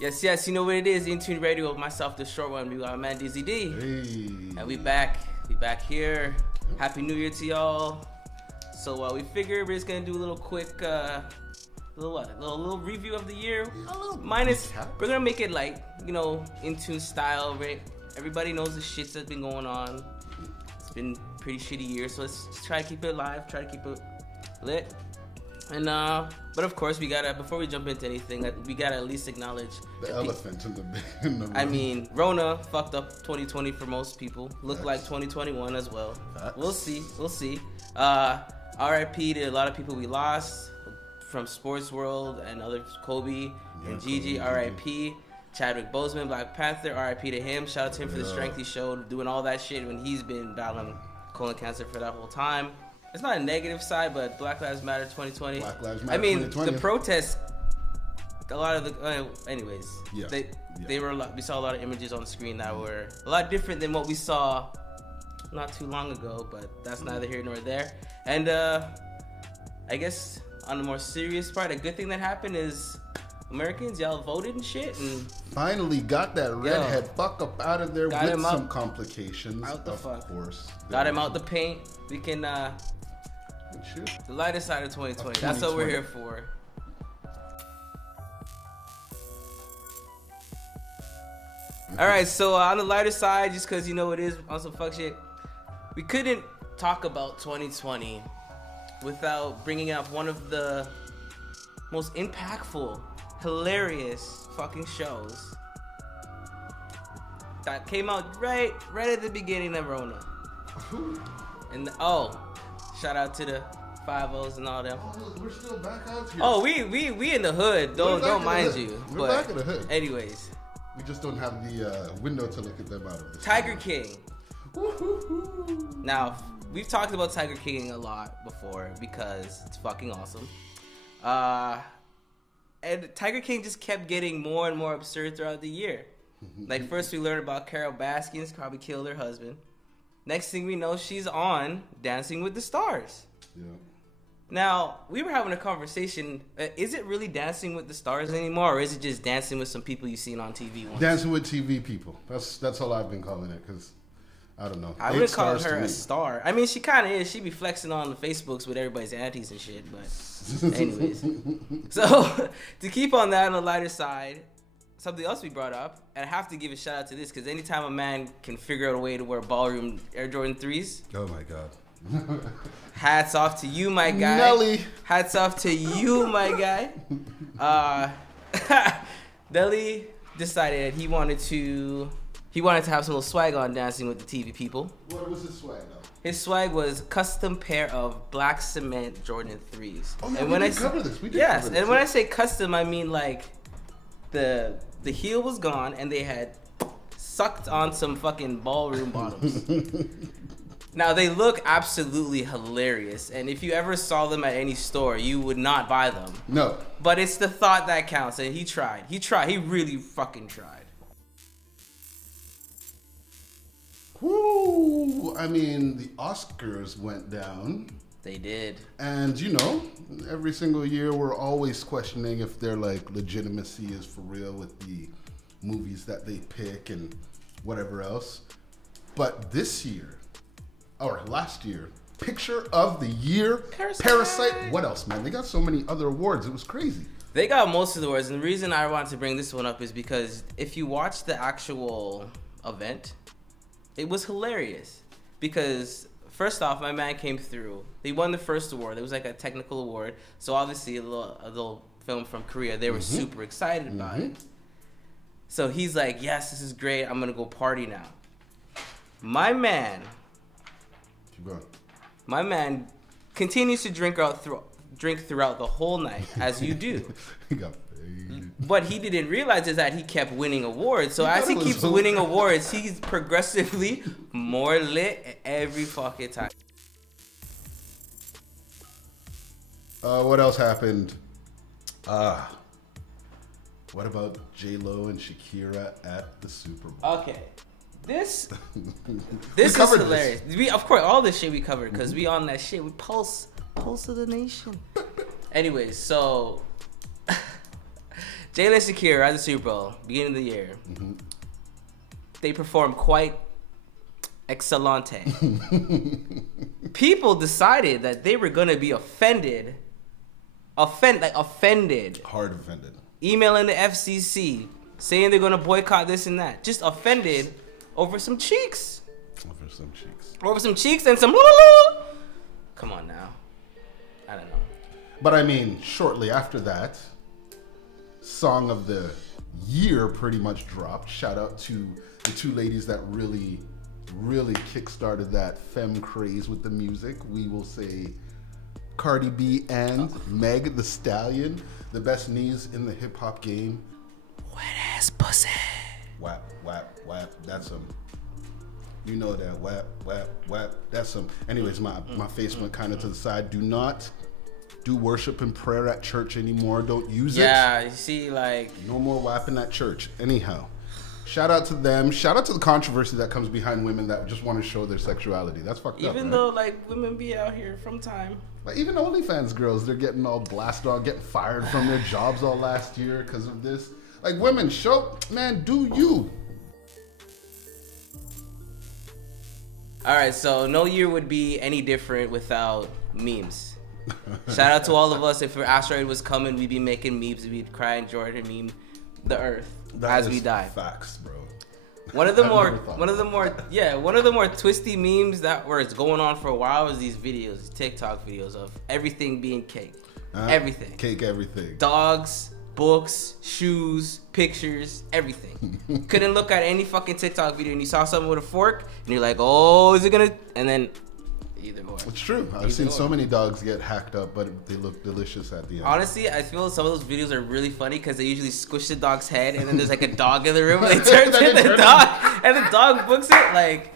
Yes, you know what it is. inTUNE Radio with myself, the short one. We got my man Dizzy D. Hey. And we back here. Happy New Year to y'all. So we figured we're just gonna do a little quick, little review of the year. We're gonna make it like, inTUNE style, right? Everybody knows the shits that's been going on. It's been a pretty shitty year, so let's try to keep it alive, try to keep it lit. And but of course we gotta, before we jump into anything, we gotta at least acknowledge the elephant in the room. I mean, Rona fucked up 2020 for most people. Looked like 2021 as well. Facts. We'll see. RIP to a lot of people we lost from sports world and others. Kobe and Gigi. RIP. Chadwick Boseman, Black Panther. RIP to him. Shout out to him for the strength he showed doing all that shit when he's been battling colon cancer for that whole time. It's not a negative side, but Black Lives Matter 2020. Black Lives Matter 2020. The protests, a lot of the, anyways, yeah. They were we saw a lot of images on the screen that were a lot different than what we saw not too long ago, but that's neither here nor there. And I guess on the more serious part, a good thing that happened is Americans, y'all voted and shit, and finally got that redhead fuck up out of there with some complications. Out the fuck. Course. Got him out the paint. We can the lighter side of 2020. That's what we're here for. All right, so on the lighter side, just because it is on some fuck shit, we couldn't talk about 2020 without bringing up one of the most impactful, hilarious fucking shows that came out right at the beginning of Rona. And shout out to the 5-0s and all them. We're still back out here. Oh, we in the hood. Don't mind you. We're back in the hood. Anyways, we just don't have the window to look at them out of. Tiger King. Now, we've talked about Tiger King a lot before because it's fucking awesome. And Tiger King just kept getting more and more absurd throughout the year. Like, first we learned about Carol Baskins probably killed her husband. Next thing we know, she's on Dancing with the Stars. Yeah. Now, we were having a conversation. Is it really Dancing with the Stars anymore, or is it just dancing with some people you've seen on TV once? Dancing with TV people. That's all I've been calling it, because I don't know. I wouldn't call her a star. I mean, she kind of is. She be flexing on the Facebooks with everybody's aunties and shit. But anyways. So, to keep on that on the lighter side, something else we brought up, and I have to give a shout out to this, because anytime a man can figure out a way to wear ballroom Air Jordan 3s. Oh my God. Hats off to you, my guy. Nelly. Hats off to you, my guy. Nelly decided he wanted to have some little swag on Dancing with the TV people. What was his swag though? His swag was custom pair of black cement Jordan 3s. Oh yeah, and we did cover this. Yes, and when I say custom, I mean like the heel was gone and they had sucked on some fucking ballroom bottoms. Now, they look absolutely hilarious, and if you ever saw them at any store, you would not buy them. No. But it's the thought that counts, and he tried. He really fucking tried. Whoo! I mean, the Oscars went down. They did. And, every single year we're always questioning if their, legitimacy is for real with the movies that they pick and whatever else. But this year, or last year, Picture of the Year, Parasite. What else, man? They got so many other awards. It was crazy. They got most of the awards, and the reason I wanted to bring this one up is because if you watch the actual event, it was hilarious. Because first off, my man came through. They won the first award. It was like a technical award. So obviously a little film from Korea. They were super excited about it. So he's like, yes, this is great. I'm going to go party now. My man continues to drink throughout the whole night, as you do. He got paid. What he didn't realize is that he kept winning awards. So as he keeps winning awards, he's progressively more lit every fucking time. What else happened? What about J-Lo and Shakira at the Super Bowl? Okay. This is hilarious. We, of course, all this shit we covered because we on that shit. We pulse of the nation. Anyways, so Jalen and Shakira at the Super Bowl, beginning of the year. Mm-hmm. They performed quite excellente. People decided that they were gonna be offended. Offended. Hard offended. Emailing the FCC, saying they're gonna boycott this and that. Just offended over some cheeks. Over some cheeks and some. Come on now. I don't know. But I mean, shortly after that, Song of the Year pretty much dropped. Shout out to the two ladies that really kickstarted that femme craze with the music. We will say Cardi B and Meg the Stallion, the best knees in the hip hop game. Wet ass pussy. Whap, whap, whap. That's some. You know that. Whap, whap, whap. That's some. Anyways, my face went kind of to the side. Do not do worship and prayer at church anymore. Don't use it. Yeah, you see, like. No more whapping at church. Anyhow, shout out to them. Shout out to the controversy that comes behind women that just want to show their sexuality. That's fucked up. Even though, like, women be out here from time. Like, even OnlyFans girls, they're getting all blasted on, getting fired from their jobs all last year because of this. Like, women, do you. All right, so no year would be any different without memes. Shout out to all of us. If an asteroid was coming, we'd be making memes. We'd cry and Jordan meme the Earth as we die. Facts, bro. One of the more twisty memes that was going on for a while was these videos, TikTok videos of everything being cake. Everything. Cake everything. Dogs, books, shoes, pictures, everything. Couldn't look at any fucking TikTok video and you saw something with a fork and you're like, oh, is it gonna? And then either or. It's true. I've seen so many dogs get hacked up, but they look delicious at the end. Honestly, I feel some of those videos are really funny because they usually squish the dog's head and then there's like a dog in the room and they turn to the dog and the dog books it like.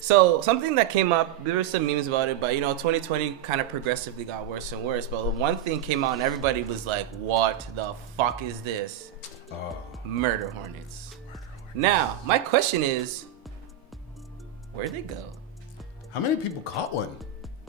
So something that came up, there were some memes about it, but 2020 kind of progressively got worse and worse. But one thing came out and everybody was like, what the fuck is this? Murder hornets. Now, my question is, where'd they go? How many people caught one?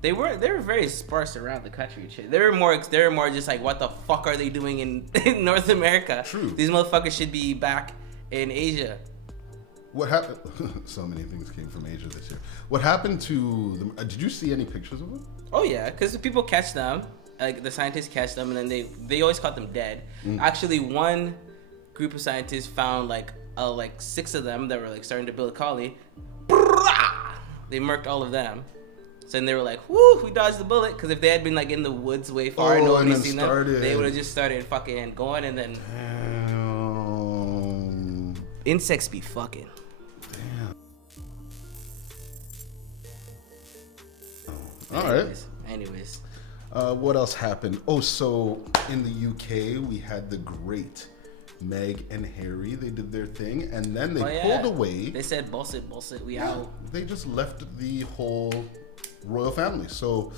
They were very sparse around the country and shit. They were more just like, what the fuck are they doing in North America? True. These motherfuckers should be back in Asia. What happened? So many things came from Asia this year. What happened to them? Did you see any pictures of them? Oh yeah, because people catch them, like the scientists catch them, and then they always caught them dead. Actually, one group of scientists found like 6 of them that were like starting to build a colony. They murked all of them. So then they were like, "Whoo, we dodged the bullet." Because if they had been like in the woods way far and nobody seen them, they would have just started fucking going and then. Damn. Insects be fucking. All right. Anyways. What else happened? Oh, so in the UK, we had the great Meghan and Harry. They did their thing, and then they pulled away. They said, bullshit, we out. They just left the whole royal family. So,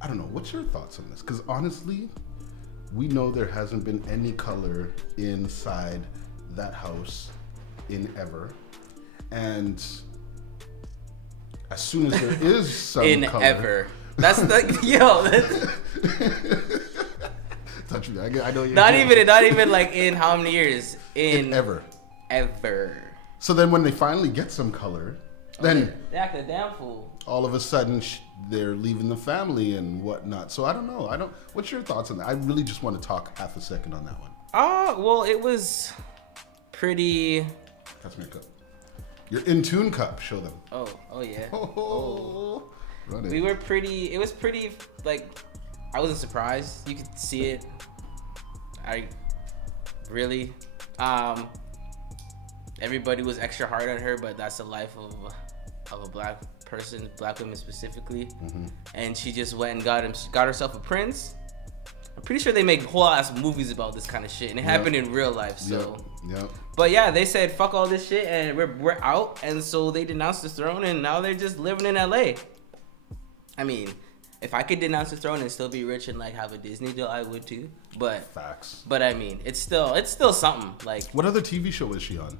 I don't know. What's your thoughts on this? Because honestly, we know there hasn't been any color inside that house in ever. And as soon as there is some in color, ever. That's the That's touch me. I know you're not even like in how many years? In ever. So then when they finally get some color, then they act a damn fool. All of a sudden they're leaving the family and whatnot. So I don't know. What's your thoughts on that? I really just want to talk half a second on that one. Well, it was pretty. That's my cup. Your inTUNE cup. Show them. Oh yeah. Run it. It was pretty, like, I wasn't surprised. You could see it. Everybody was extra hard on her, but that's the life of a black person, black women specifically. Mm-hmm. And she just went and got herself a prince. I'm pretty sure they make whole ass movies about this kind of shit, and it happened in real life. So, yep. But yeah, they said fuck all this shit, and we're out, and so they denounced the throne, and now they're just living in LA. I mean, if I could denounce the throne and still be rich and like have a Disney deal, I would too. But facts. But I mean, it's still something. Like, what other TV show is she on?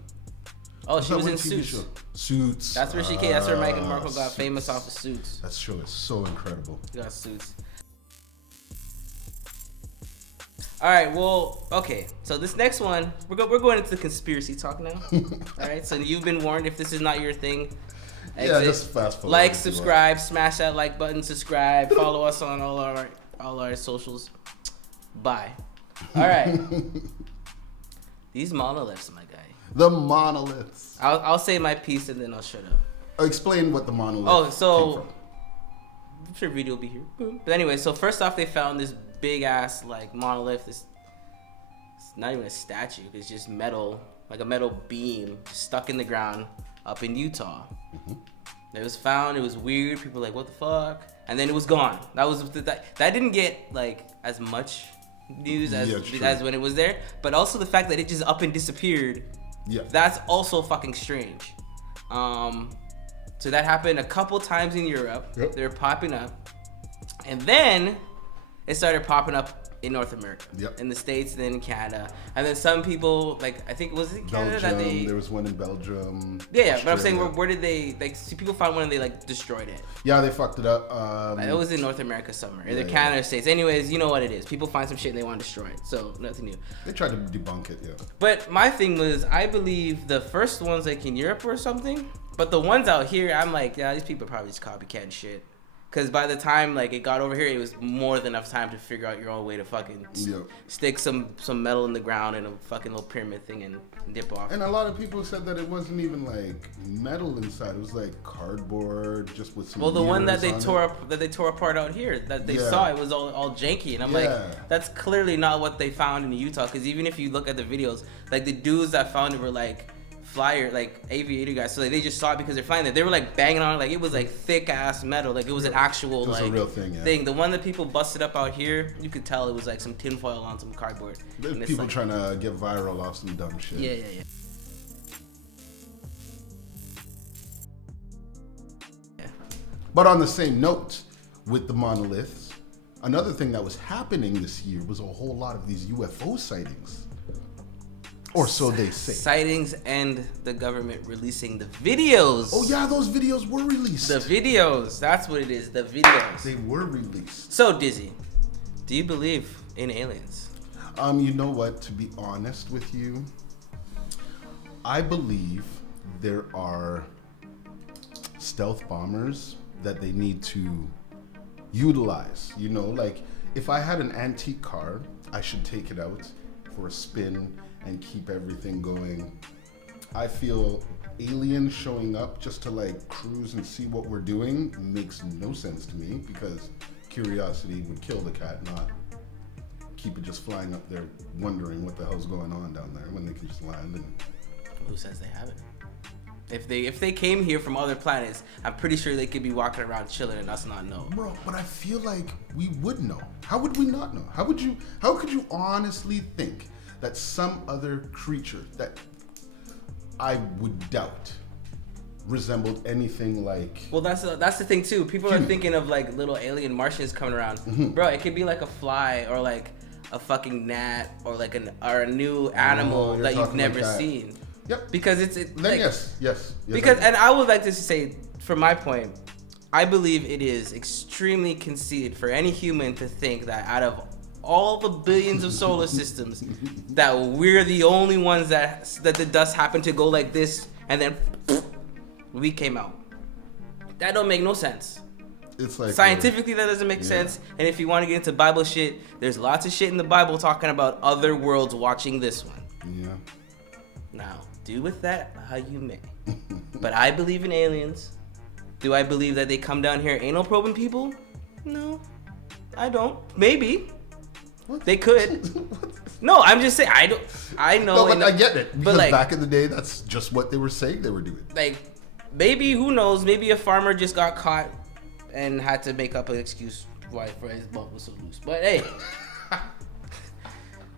Oh, she was in Suits. Suits. That's where she came. That's where Meghan Markle got famous off of Suits. That show is so incredible. She got Suits. All right, well, okay. So this next one, we're going into conspiracy talk now. All right, so you've been warned. If this is not your thing, exit. Yeah, just fast forward. Like, subscribe, smash that like button, subscribe, follow us on all our socials. Bye. All right. These monoliths, my guy. The monoliths. I'll say my piece and then I'll shut up. Explain what the monolith. Oh, so I'm sure video will be here. But anyway, so first off, they found this big ass like monolith. It's not even a statue. It's just metal, like a metal beam stuck in the ground up in Utah. It was found. It was weird. People were like, what the fuck? And then it was gone. That didn't get like as much news as when it was there. But also the fact that it just up and disappeared. Yeah. That's also fucking strange. So that happened a couple times in Europe. Yep. They were popping up. And then it started popping up in North America. Yep. In the States, and then in Canada. And then some people, like, I think, was it Canada Belgium, that they... There was one in Belgium. Yeah, but I'm saying, where did they, like, see, people found one and they, like, destroyed it. Yeah, they fucked it up. It was in North America somewhere. Either Canada or States. Anyways, you know what it is. People find some shit and they want to destroy it. So, nothing new. They tried to debunk it, yeah. But my thing was, I believe the first ones, like, in Europe or something, but the ones out here, I'm like, yeah, these people are probably just copycatting shit. Because by the time like it got over here, it was more than enough time to figure out your own way to fucking stick some metal in the ground and a fucking little pyramid thing and dip off. And a lot of people said that it wasn't even like metal inside; it was like cardboard, just with some. Well, the one that they tore apart out here, that they saw, it was all janky, and I'm like, that's clearly not what they found in Utah. Because even if you look at the videos, like the dudes that found it were like flyer, like aviator guys, so like, they just saw it because they're flying there. They were like banging on it, like it was like thick ass metal, like it was an actual it was like a real thing, thing. The one that people busted up out here, you could tell it was like some tinfoil on some cardboard. People like, trying to get viral off some dumb shit. Yeah. But on the same note, with the monoliths, another thing that was happening this year was a whole lot of these UFO sightings. Or so they say. Sightings and the government releasing the videos. Oh yeah, those videos were released. The videos. That's what it is. The videos. They were released. So Dizzy, do you believe in aliens? You know what? To be honest with you, I believe there are stealth bombers that they need to utilize. You know, like if I had an antique car, I should take it out for a spin and keep everything going. I feel aliens showing up just to like cruise and see what we're doing makes no sense to me, because curiosity would kill the cat, not keep it just flying up there wondering what the hell's going on down there when they can just land. And who says they haven't? If they came here from other planets, I'm pretty sure they could be walking around chilling and us not know. Bro, but I feel like we would know. How would we not know? How could you honestly think that some other creature that I would doubt resembled anything like... Well, that's the thing too. People are thinking of like little alien Martians coming around. Mm-hmm. Bro, it could be like a fly or like a fucking gnat or like a new animal that you've never seen. Yep. Because it's like, yes. Because and I would like to say, from my point, I believe it is extremely conceited for any human to think that out of all the billions of solar systems, that we're the only ones that the dust happened to go like this, and then we came out. That don't make no sense. It's like scientifically that doesn't make sense. And if you want to get into Bible shit, there's lots of shit in the Bible talking about other worlds watching this one. Yeah. Now, do with that how you may. But I believe in aliens. Do I believe that they come down here anal probing people? No, I don't. Maybe. What? They could. No, I'm just saying. I know. No, but I get it. Because like, back in the day, that's just what they were saying they were doing. Like, maybe, who knows? Maybe a farmer just got caught and had to make up an excuse why his butt was so loose. But hey,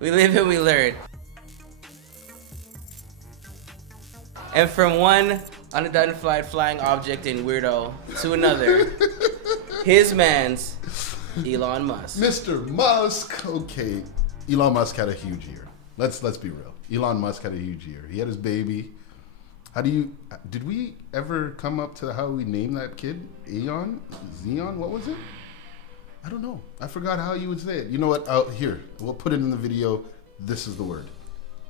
we live and we learn. And from one unidentified flying object and weirdo to another, his man's Elon Musk. Mr. Musk. Okay. Elon Musk had a huge year. Let's be real. Elon Musk had a huge year. He had his baby. Did we ever come up to how we named that kid? Xeon? What was it? I don't know. I forgot how you would say it. You know what? Here, we'll put it in the video. This is the word.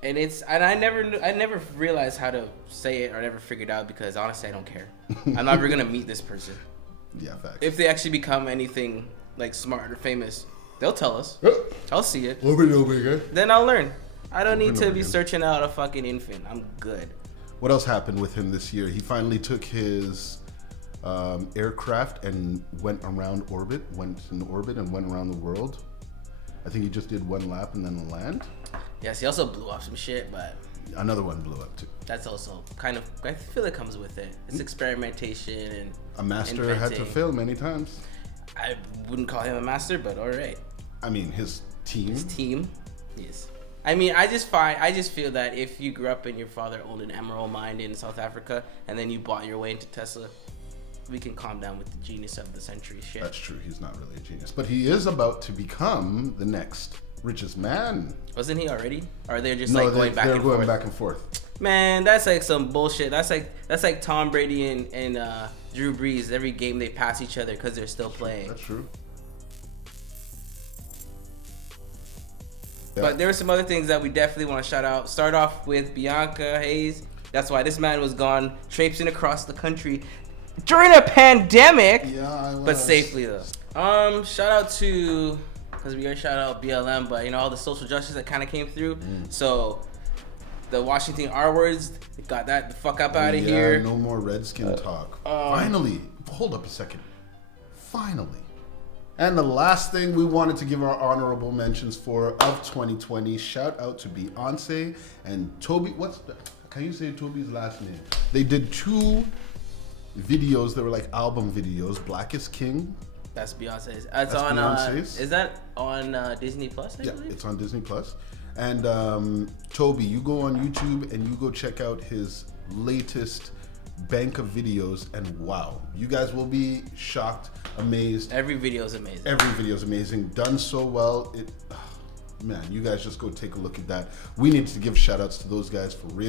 And I never realized how to say it or never figured out because honestly I don't care. I'm never gonna meet this person. Yeah, facts. If they actually become anything like smart or famous, they'll tell us. I'll see it. Then I'll learn. I don't need to be searching out a fucking infant. I'm good. What else happened with him this year? He finally took his aircraft and went in orbit and went around the world. I think he just did one lap and then land. Yes, he also blew up some shit, but another one blew up too. That's also kind of, I feel it comes with it. It's experimentation and a master had to fail many times. I wouldn't call him a master, but all right. I mean, his team. Yes. I mean, I just feel that if you grew up and your father owned an emerald mine in South Africa and then you bought your way into Tesla, we can calm down with the genius of the century shit. That's true. He's not really a genius, but he is about to become the next richest man. Wasn't he already? Or are they just going back and forth? They're going back and forth. Man, that's like some bullshit. That's like Tom Brady and Drew Brees. Every game they pass each other because they're still playing. That's true. But there were some other things that we definitely want to shout out. Start off with Biancahayes. That's why this man was gone traipsing across the country during a pandemic. Yeah, I was. But safely though. Shout out to, because we already shout out BLM, but all the social justice that kind of came through. So the Washington R words got that the fuck up out of here. No more Redskin talk. Finally, hold up a second. Finally. And the last thing we wanted to give our honorable mentions for of 2020, shout out to Beyonce and Toby. Can you say Toby's last name? They did 2 videos that were like album videos. Black is King. That's Beyonce's. That's on Beyonce's. Is that on Disney Plus? I believe? It's on Disney Plus. And Toby, you go on YouTube and you go check out his latest bank of videos, and wow, you guys will be shocked, amazed. Every video is amazing. Done so well. Man, you guys just go take a look at that. We need to give shout outs to those guys for real.